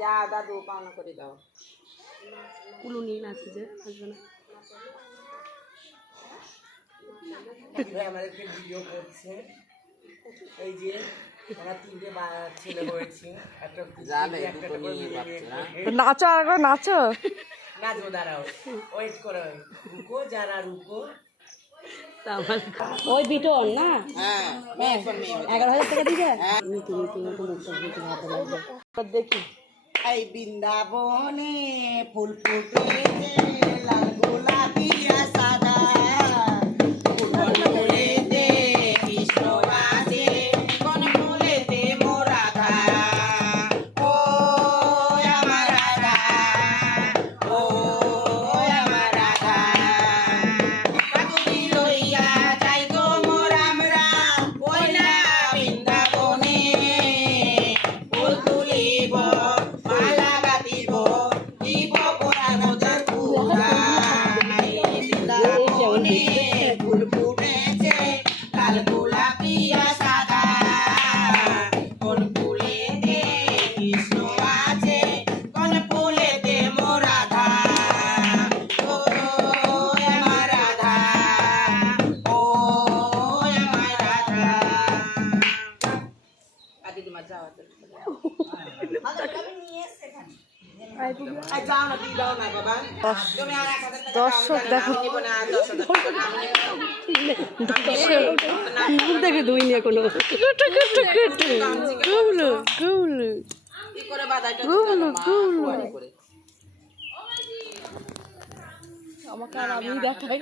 যা দাদু পাওনা করে দাও কুলু নিয়ে নাচি যে আসবে না আমাদেরকে ভিডিও করছে এই যে ওরা তিনটে ছেলে হয়েছে নাচো আর নাচো নাচবো দাঁড়াও ওয়েট করো রুকো যারা রুকো ওই বিটন না হ্যাঁ 11,000 টাকা দিবে দেখি এই বৃন্দাবনে ফুল ফুটেছে লাল গোলাপি আর সাদা ফুলেতে কৃষ্ণ আছে কোন ফুলেতে মোর রাধা ও আমার রাধা ও আমার রাধা কাকুলি লইয়া যাই গো মোর আমরা ওই না বৃন্দাবনে ফুল তুলিব মালা গাঁথিব দিব পুরানো যার পূজায় বৃন্দাবনে ফুল ফুটেছে লাল গোলাপি আর সাদা কোন ফুলেতে কৃষ্ণ আছে কোন ফুলেতে মোর রাধা ও আমার রাধা ও আমার রাধা আদি তোমার যাওয়া দর্শক দেখো দেখে দুই নিয়ে কোনো আমাকে আর আমি দেখাই